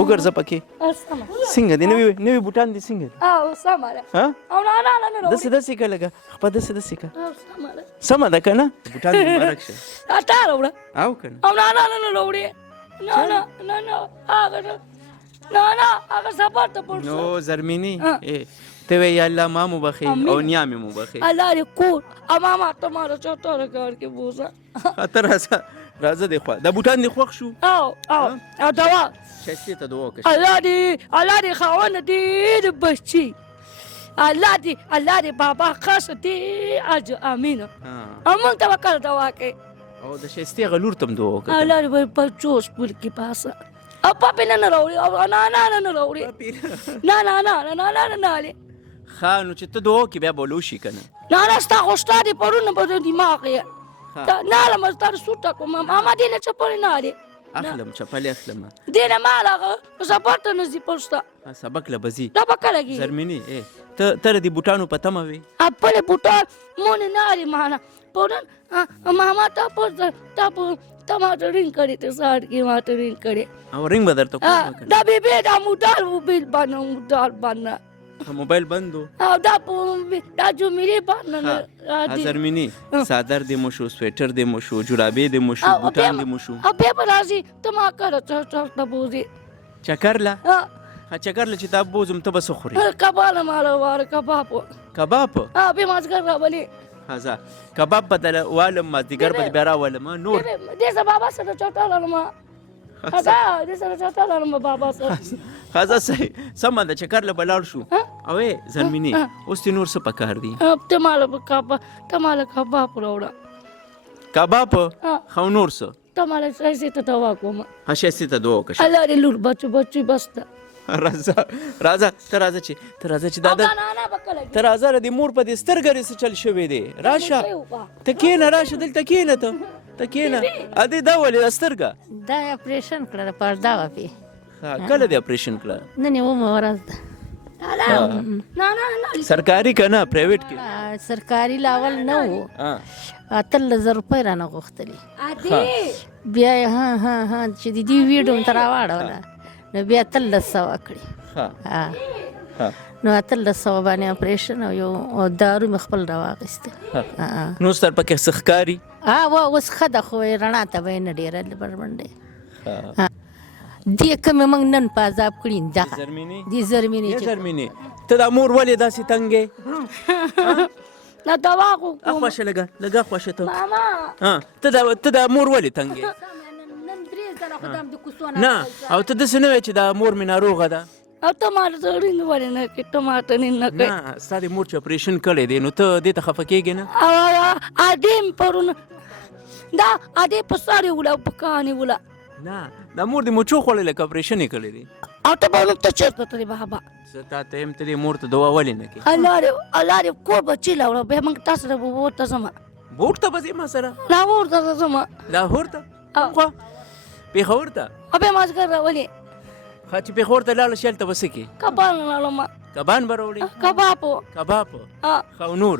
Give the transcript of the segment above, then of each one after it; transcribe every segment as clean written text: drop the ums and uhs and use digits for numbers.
وګرځه پکې څنګه دي نوي بوټان دي څنګه دي او سمه ده ها او نه داسې که لږه خپه داسې که سمه ده که نه بوټان دې مبارک شه تا راوړه او که نه او نه راوړې نه هغه سفر ته پړ نو زرمینی ته وایې یا الله ما مو بخښي او نیا مې مو بخښي الله دې کور اما ما تمہارا چوتره کار کې بوزه ته راځه دې خوا دا بوټان دې خوښ شو او دوا ښایستې ته دعا وکړه الله دې خاوند ډېر بچي الله دې بابا خاص دې اج امین موږ ته وکړه دوا کوي او د ښایستې هغه لور ته هم دعا وکړه الله دې بچو سکول کې پاسه او پاپی نه راوړي او نه راوړي نه ښه نو چې ته دعا وکړې بیا به ولوشي که نه ستا خو ستا دې پرونه به د دماغ یې نه لمه ستا سوټه کوم اما دې نه چپلې نه دی اخلم چپلې اخلم دې نه مال هغه سفر ته نه ځي پوسته سبق له به ځي دا به کله کېږي زرمینی ته د دې بوټانو په تمه وې خپلې بوټان مونې نه لري مانه پرون ماما تا ماته رینګ کړی ته ساړ کې ماته رینګ کړی او رینګ به درته کوم دا بیبي دا موبایل باندې موبایل بند و او دا جو میری باندې زرمینی صادر دې مو شو سویټر دې مو شو جورابې دې مو شو بوټان دې مو شو او بیا به راځي ته ما کړه ته بوزي چکر له چکر له چې تا بوزم ته به څه خورې کباب ماله واره کباب بیا مازګر راولي ښه کباب به دله والم مازدیګر به دې بیا راولم نور دې زه بابا سره چوټه لرم دې سره چوټه لرم بابا سره ښه صحیح سمه ده چکر له به لاړ شو او زرمینی اوس دې نور څه پکار دي ته ماله کباب راوړه کباب ښه نور څه ته ماله ښایستې ته دوا کومه ښه ښایستې ته دعا وکړه الله دې لور بچو بس ته راځه ته راځه چې دا ته راځه د مور په دې سترګې څه چل شوی دی راشه ته کښېنه راشه دلته کښېنه ته کښېنه ادې دا ولې سترګه دا اپریشن کړه پرده وه پې کله دې اپریشن کړه نن یې اومه ورځ ده سرکاري که نه پرایویټ کې سرکاري لاول نه و 13,000 روپۍ رانه غوښتلې بیا یې چې د دې ویډیو م ته راواړوله نو بیا 1300 کړي نو 1300 باندې اپریشن او یو دارو مې خپل راواخیسته نو ستر پکې څه ښکاري اوس ښه ده خو رڼا ته به یې نه ډېره بربنډې دې کومې موږ نن په عذاب کړي دې زرمینې ته دا مور ولې داسې تنګې نه دوا خو خوښه لږه خوښه ته ته دا مور ولې تنګې نه او ته داسې نه وایې چې دا مور مې ناروغه ده او ته ماته رینګ ولې نه کوې ته ماته رینګ نه کوې نه ستا د مور چې اپریشن کړی دی نو ته دې ته خفه کېږې نه ادې م پرونه دا ادې په سر یې وله په کان یې وله نه دا مور دې مچو خوړلی که اپریشن یې کړی دی او ته به ته چېرته تلې بابا زه تا ته یم ته دې مور ته دعا ولې نه کوې الله دې کور به چیله وړه بیا موږ تا سره به ورته ځمه بوټ ته به ځې ما سره لاهور ته ځمه لاهور ته خوا پېښور ته بیا مازګر راولې ښه چې پېښور ته لاړه شي هلته به څه کې کبان راوړم کبان به راوړې کباب ښه او نور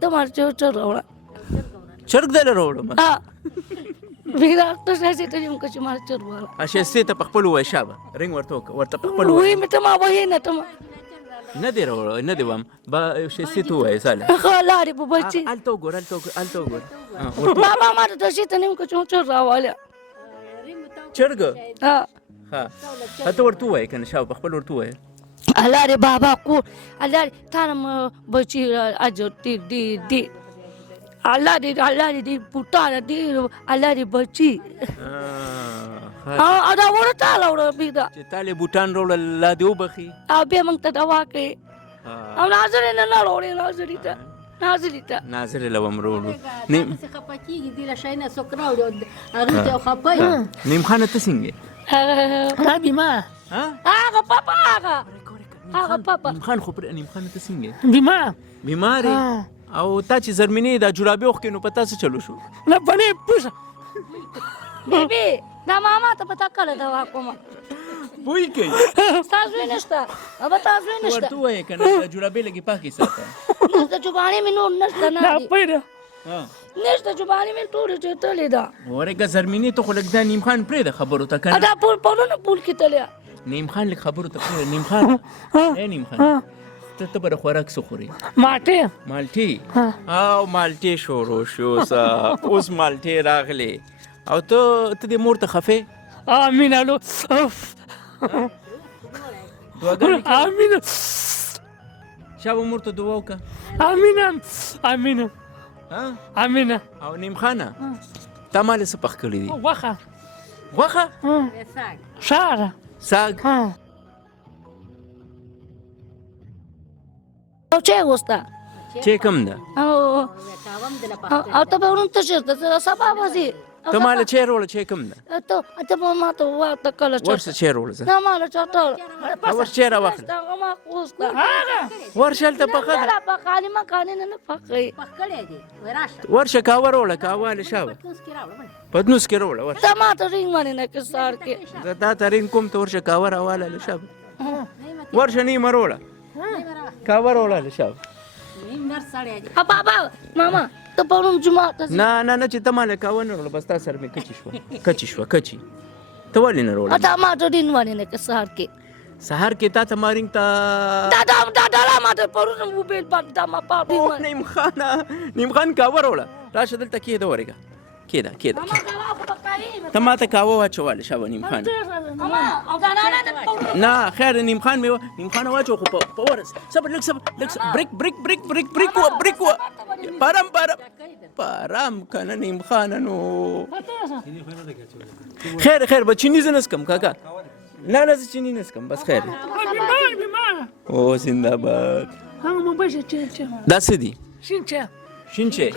ته ماته چرګ راوړه چرګ دله راوړم ډاکټر ښایستې ته یم که چې ماته چرګ راوړه ښایستې ته په خپل ووایه شابه رنګ ورته په خپل وایي مې ته ما وایې نه ته نه دې راوړی نه دې وایم ښایستې ته ووایه ساله ښه لارې په بچې هلته وګوره بابا ماته ته شي ته نیم که چې چرګ راولې چرګ ښه ته ورته ووایه که نه شابه په خپل ورته ووایه الله دې بابا کور الله دې تا نه بچي اجر ډېر الله دې بوټانه ډېر الله دې بچي دا وړه تا راوړه بېده چې تا لې بوټان راوړل الله دې وبخي او بیا موږ ته دوا کوي او ناظرې نه راوړې ناظرې له به م راوړو خفه کېږي دې له شی نه څوک راوړي هغې ته خفه یم نیم خانه ته څنګه بیمه هغه پاپا هغه پاپا نیم خان خو نیم خانه ته څنګه بیمار او تا چې زرمینې دا جورابې وښکې نو په تا څه چلو شو نه بنې پوښه بیبي دا ماما ته به تا کله دوا کومه بوی کوي ستاسو یې نشته ابه تاسو یې نشته ورته ووایې که نه جورابې لږې پاکې ساته د چوبانې مې نور نشته نه دي نشته جبانې مې ټولې چتلې ده ورګه زرمینی ته خو لږ دا نیم خان پرېږده خبرو ته کنه دا پورونه پول کې تلیا نیم خان لږ خبرو ته پرېږده نیم خان ای نیم خان ته به د خوراک څه خورې ماټې مالټې او مالټې شروع شو اوس مالټې راغلې او ته دې مور ته خفې امین الو امین شابه مور ته دعا وکړه امین امین امین او نیم خانه تا مالې څه پخ کړي دي غوښه غوښه شاره ساګ او چې وستا چې کوم ده او ته به ورته چیرته سبا وځي ته مالې چې وروړه چې کوم ده ته به ما ته واته کله ورشه چې وروړه زه نه ماله چاته ورشه چې راواخله ما خوستا ورشه هلته پخه ده پخالي ما کانې نه پخې ورشه کاوه وروړه کاوه هلې شابه پتنوس کې وروړه ورشه ته ما ته رینګ باندې نه کې سار کې زه تا ته رینګ کوم ته ورشه کاوه راواله هلې شابه ورشه نیمه وروړه کاوه وروړه هلې شابه بابا ماما ته پرون جمعه ته نه چې ته مالې کاوه نه وروړه بس تا سر مې کچي شوه ته ولې نه وروړه ته ما ته رینګ باندې نه کې سار کې سهار کې تا ته ما رینګ ته دا ما ته پرون موبایل باندې دا ما پاپی نیم خان کاوه وروړه راشه دلته کېده ورېږه کېده ته ما ته کاوه واچوله شابه نیم خان نه خیر نیم خان واچو خو په ورس صبر لږ بریک وه پارام کنه نیم خانه نو خیر به چینی زه نسکم کاکا نه زه چینی نسکم بس خیر او زنده باد دا څه دي شینچه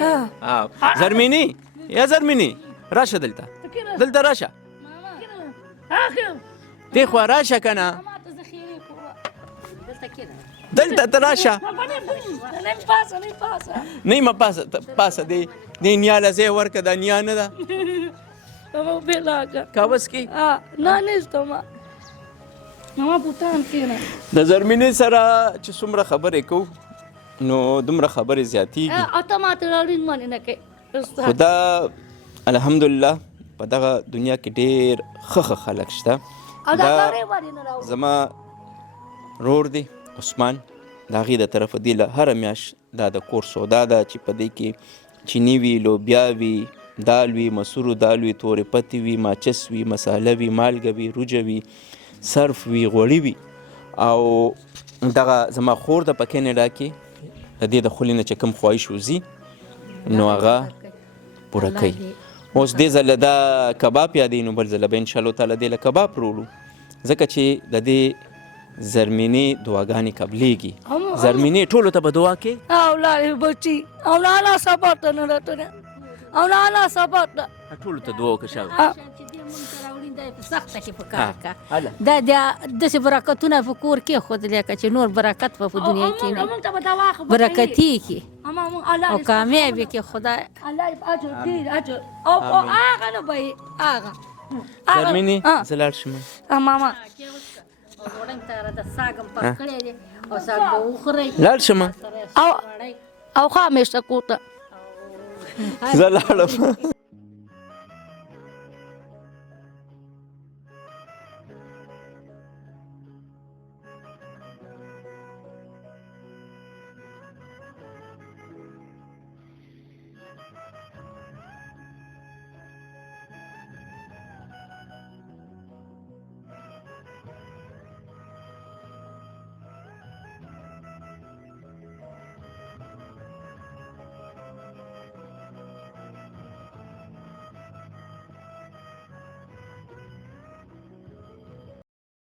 زرمینی یا زرمینی راشه دلته راشه دی خوا راشه کنه دلته ته راشه نیمه پاسه دی نیاله ځای ورکه دا نیا نه ده کاوس کې نه نشته ما پوتان کېنه د زرمینې سره چې څومره خبرې کوو نو دومره خبرې زیاتېږي ته ما ته راړین باندې نه کوې خو دا الحمدلله په دغه دنیا کې ډېر ښه خلک شته دا زما رور دی عثمان د هغې د طرفه دی له هره میاشت دا د کور سودا ده چې په دې کې چینی وي لوبیا وي دال وي مسورو دال وي تورې پتې وي ماچس وي مساله وي مالګه وي روجه وي صرف وي غوړي وي او دغه زما خور د په کینیډا کې د دې د خولې نه چې کوم خواهش وځي نو هغه پوره کوي اوس دې ځله دا کباب یادوي نو بل ځله به انشاءالله تعالی دې له کباب راوړو ځکه چې د دې زرمینې دعاګانې قبلیږي زرمینې ټولو ته به دعا کې او لارې بچي او لالا سبا ته نه راته او لالا سبا ته ټولو ته دعا وکړه شابه سخته کې په کار کا دا داسې برکتونه په کور کې ښودلی که چې نور برکت په دنیا کې نه برکتي کې او کامیابي کې خدای او هغه نه به هغه زرمینې زه لاړ شم ماما لاړ شم او خامېشته کوته زه لاړم